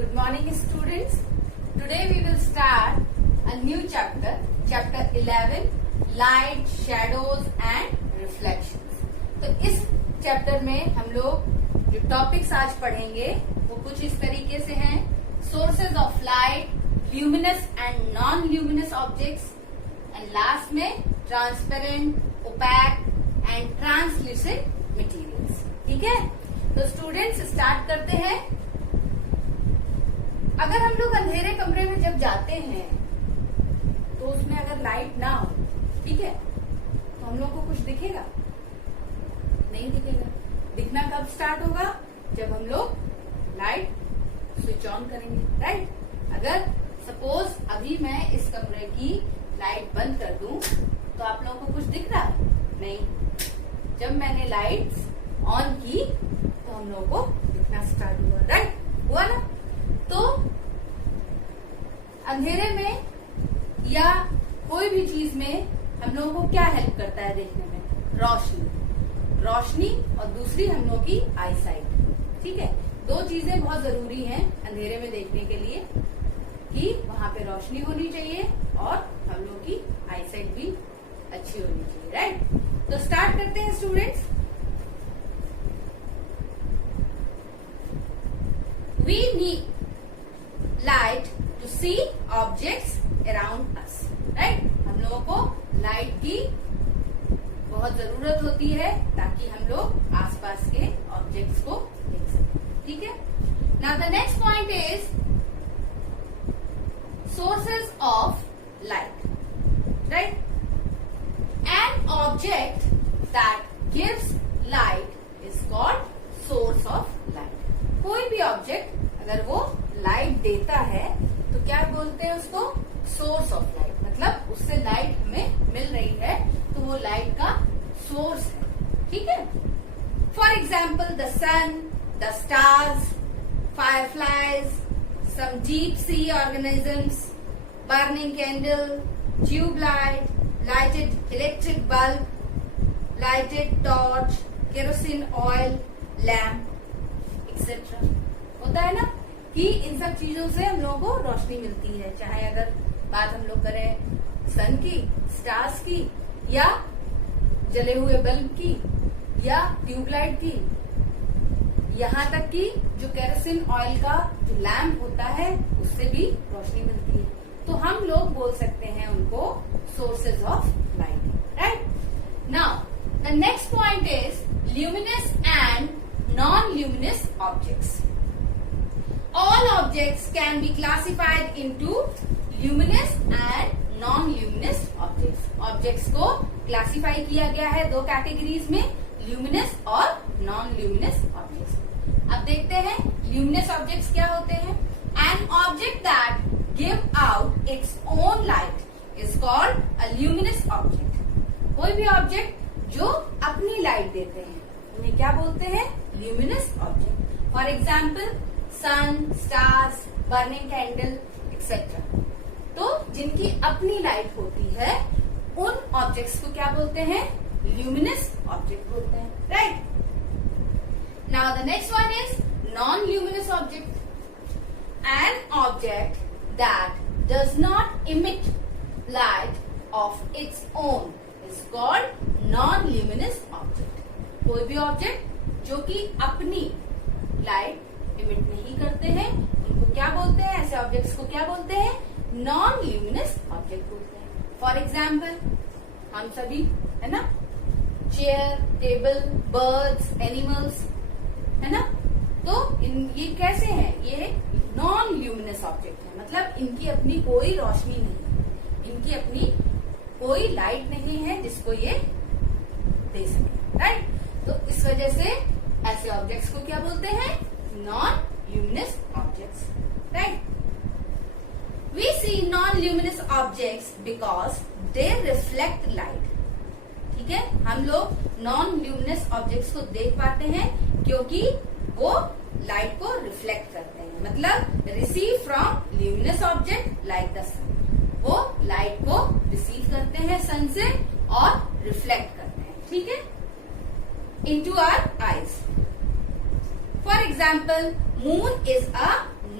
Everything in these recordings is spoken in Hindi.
Good morning students. Today we will start a new chapter, chapter 11, light, shadows and reflections. तो इस चैप्टर में हम लोग जो टॉपिक्स आज पढ़ेंगे वो कुछ इस तरीके से हैं. Sources of light, luminous and non luminous objects and last में transparent, opaque and translucent materials. ठीक है, तो स्टूडेंट्स स्टार्ट करते हैं. अगर हम लोग अंधेरे कमरे में जब जाते हैं तो उसमें अगर लाइट ना हो, ठीक है, तो हम लोग को कुछ दिखेगा? नहीं दिखेगा. दिखना कब स्टार्ट होगा? जब हम लोग लाइट स्विच ऑन करेंगे, राइट. अगर सपोज अभी मैं इस कमरे की लाइट बंद कर दूं तो आप लोगों को कुछ दिख रहा है? नहीं. जब मैंने लाइट्स ऑन की तो हम लोगों को दिखना स्टार्ट हुआ, राइट. हुआ ना. तो अंधेरे में या कोई भी चीज में हम लोगों को क्या हेल्प करता है देखने में? रोशनी और दूसरी हम लोगों की आई साइट. ठीक है, दो चीजें बहुत जरूरी हैं अंधेरे में देखने के लिए कि वहां पे रोशनी होनी चाहिए और हम लोग की आई साइट भी अच्छी होनी चाहिए, राइट. तो स्टार्ट करते हैं students. We need light to see objects around us, right. हम लोगों को लाइट की बहुत जरूरत होती है ताकि हम लोग आसपास के ऑब्जेक्ट्स को देख सकें. ठीक है. Now the next point is sources of light, right. An object that gives light is called source of light. कोई भी ऑब्जेक्ट अगर वो लाइट देता है तो क्या बोलते हैं उसको? Source of light. मतलब उससे लाइट हमें मिल रही है तो वो लाइट का सोर्स है. ठीक है. For example the sun, the stars, fireflies, some deep sea organisms, burning candle, tube light, lighted electric bulb, lighted torch, kerosene oil, lamp, etc. होता है ना कि इन सब चीजों से हम लोगों को रोशनी मिलती है. चाहे अगर बात हम लोग करें सन की, स्टार्स की, या जले हुए बल्ब की, या ट्यूबलाइट की, यहाँ तक कि जो केरोसिन ऑयल का जो लैम्प होता है उससे भी रोशनी मिलती है. तो हम लोग बोल सकते हैं उनको sources of light, right. Now the next point is luminous and non luminous objects. All objects can be classified into luminous and non-luminous objects. Objects को क्लासिफाई किया गया है दो कैटेगरीज में, luminous और non-luminous objects. अब देखते हैं luminous objects क्या होते हैं. An object that give out its own light is called a luminous object. कोई भी ऑब्जेक्ट जो अपनी लाइट देते हैं उन्हें क्या बोलते हैं? luminous object. For example sun, stars, burning candle etcetera. तो जिनकी अपनी लाइट होती है उन ऑब्जेक्ट्स को क्या बोलते हैं? ल्यूमिनस ऑब्जेक्ट बोलते हैं, right. Now the next one is non luminous object. An object that does not emit light of its own is called non luminous object. कोई भी ऑब्जेक्ट जो कि अपनी लाइट इमिट नहीं करते हैं उनको क्या बोलते हैं? ऐसे ऑब्जेक्ट्स को क्या बोलते हैं? नॉन ल्यूमिनस ऑब्जेक्ट बोलते हैं. फॉर एग्जाम्पल हम सभी है ना, चेयर, टेबल, बर्ड्स, एनिमल्स, है ना. तो ये कैसे हैं? ये नॉन ल्यूमिनस ऑब्जेक्ट है. मतलब इनकी अपनी कोई रोशनी नहीं है, इनकी अपनी कोई लाइट नहीं है जिसको ये दे सके, राइट. तो इस वजह से ऐसे ऑब्जेक्ट्स को क्या बोलते हैं? Non-luminous objects, right? We see non-luminous objects because they reflect light. ठीक है, हम लोग non-luminous objects को देख पाते हैं क्योंकि वो लाइट को रिफ्लेक्ट करते हैं. मतलब receive from luminous object like the sun. वो लाइट को रिसीव करते हैं सन से और रिफ्लेक्ट करते हैं. ठीक है, into our eyes. For example, moon is a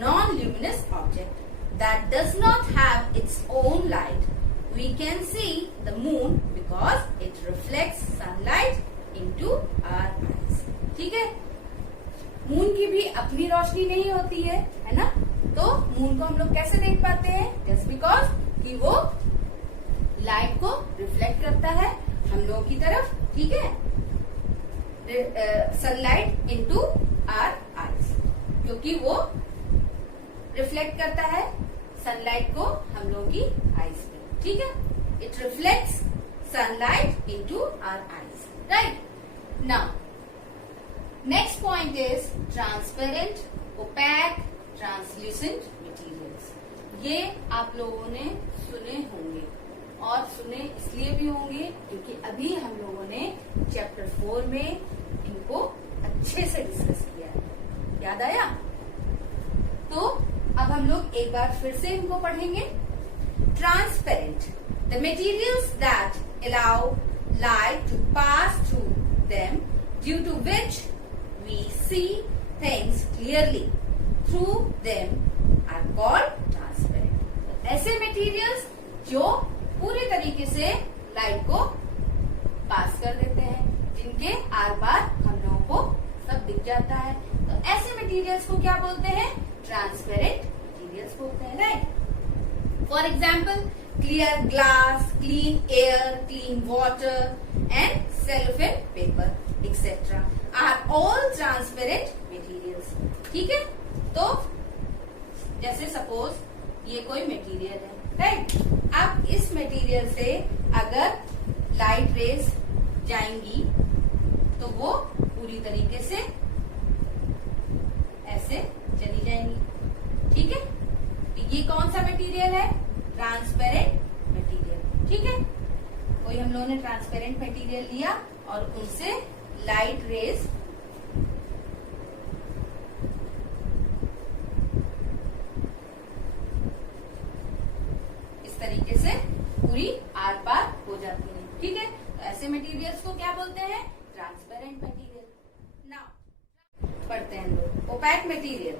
non-luminous object that does not have its own light. We can see the moon because it reflects sunlight into our eyes. ठीक है, मून की भी अपनी रोशनी नहीं होती है ना, तो मून को हम लोग कैसे देख पाते हैं? जस्ट बिकॉज कि वो लाइट को रिफ्लेक्ट करता है हम लोगों की तरफ, ठीक है, सनलाइट इनटू आवर आईज, क्योंकि वो रिफ्लेक्ट करता है सनलाइट को हम लोगों की आईज पे, ठीक है. It reflects sunlight into our eyes, right. Now next point is transparent, opaque, translucent materials. ये आप लोगों ने सुने होंगे, और सुने इसलिए भी होंगे क्योंकि अभी हम लोगों ने चैप्टर 4 में इनको अच्छे से डिस्कस किया है. याद आया? तो अब हम लोग एक बार फिर से इनको पढ़ेंगे. Transparent, the materials that allow light to pass through them due to which we see things clearly through them are called transparent. ऐसे मटेरियल्स जो पूरी तरीके से लाइट को पास कर देते हैं, जिनके आर पार हम लोगों को सब दिख जाता है, तो ऐसे मटेरियल्स को क्या बोलते हैं? ट्रांसपेरेंट मटेरियल्स बोलते हैं, right. For example, clear glass, clean air, clean water and cellophane paper etcetera are all transparent materials. ठीक है, तो जैसे सपोज ये कोई मटेरियल है, राइट. अब इस मटेरियल से अगर लाइट रेज जाएंगी तो वो पूरी तरीके से ऐसे चली जाएंगी, ठीक है. ये कौन सा मटेरियल है? ट्रांसपेरेंट मटेरियल, ठीक है. कोई हम लोगों ने ट्रांसपेरेंट मटेरियल लिया और उनसे लाइट रेज इस तरीके से पूरी आर पार हो जाती है, ठीक है. तो ऐसे मटेरियल्स को क्या बोलते हैं? Transparent material. नाउ पढ़ते हैं लोग. Opaque material,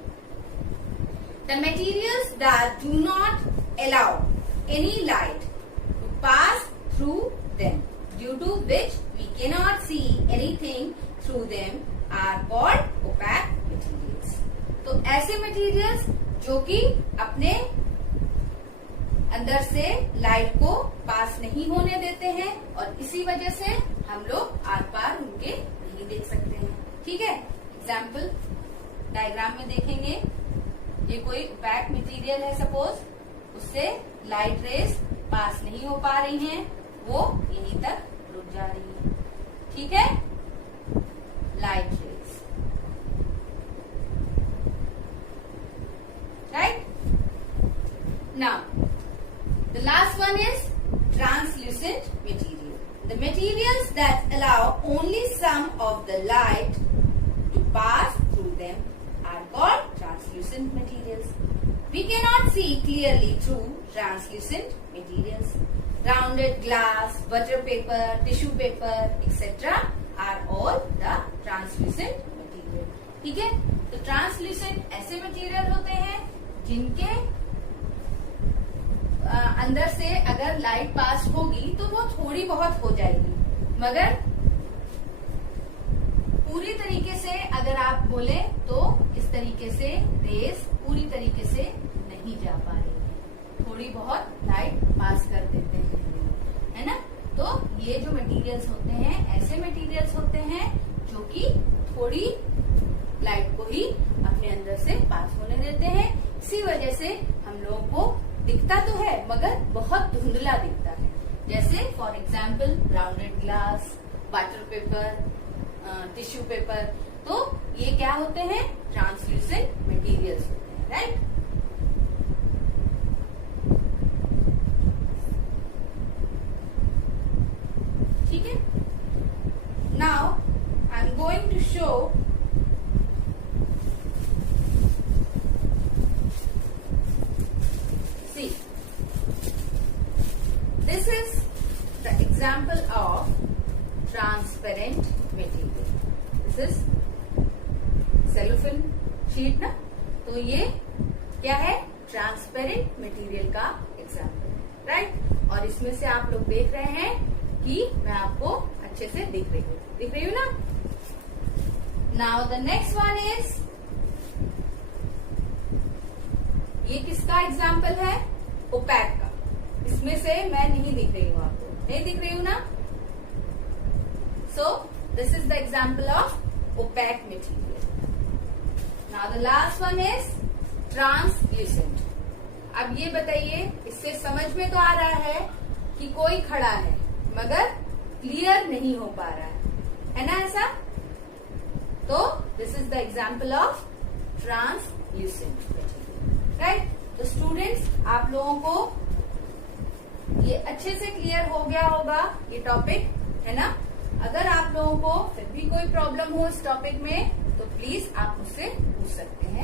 the materials that do not allow any light to pass through them due to which we cannot see anything through them are called opaque materials. तो ऐसे मटेरियल्स जो कि अपने अंदर से लाइट को पास नहीं होने देते हैं और इसी वजह से हम लोग आर पार उनके नहीं देख सकते हैं, ठीक है. एग्जाम्पल डायग्राम में देखेंगे. ये कोई ओपैक मटेरियल है सपोज, उससे लाइट रेज पास नहीं हो पा रही हैं, वो यहीं तक रुक जा रही है, ठीक है. Light rays, right. Now the last one is translucent material, the materials that allow only some of the light to pass through them are called translucent materials. We cannot see clearly through translucent materials. Rounded glass, butter paper, tissue paper, etc. are all the translucent material. ठीक है, तो ट्रांसल्यूसेंट ऐसे मटेरियल होते हैं जिनके अंदर से अगर लाइट पास होगी तो वो थोड़ी बहुत हो जाएगी, मगर पूरी तरीके से अगर आप बोले तो इस तरीके से रेस पूरी तरीके से नहीं जा पा रही है, थोड़ी बहुत लाइट पास कर देते हैं, है ना. तो ये जो मटेरियल्स होते हैं ऐसे मटेरियल्स होते हैं जो कि थोड़ी लाइट को ही अपने अंदर से पास होने देते हैं. इसी वजह से हम लोगों को दिखता तो है मगर बहुत धुंधला दिखता है. जैसे for example rounded glass, butter paper, tissue paper, तो ये क्या होते हैं? ट्रांसल्यूसेंट मटेरियल्स होते हैं, राइट. ठीक है. Now I am going to show this is the example of transparent material. This is cellophane sheet ना, तो ये क्या है? ट्रांसपेरेंट मटेरियल का एग्जाम्पल, राइट। और इसमें से आप लोग देख रहे हैं कि मैं आपको अच्छे से दिख रही हूँ ना। Now the next one is, ये किसका एग्जाम्पल है? ओपैक का। इसमें से मैं नहीं दिख रही हूँ, आपको नहीं दिख रही हूँ ना। So this is the example of opaque material. Now the last one is translucent. अब ये बताइए, इससे समझ में तो आ रहा है कि कोई खड़ा है मगर क्लियर नहीं हो पा रहा है ना ऐसा? तो this is the example of translucent material, right. तो स्टूडेंट्स, आप लोगों को ये अच्छे से क्लियर हो गया होगा ये टॉपिक, है ना। अगर आप लोगों को फिर भी कोई प्रॉब्लम हो इस टॉपिक में तो प्लीज आप मुझसे पूछ सकते हैं।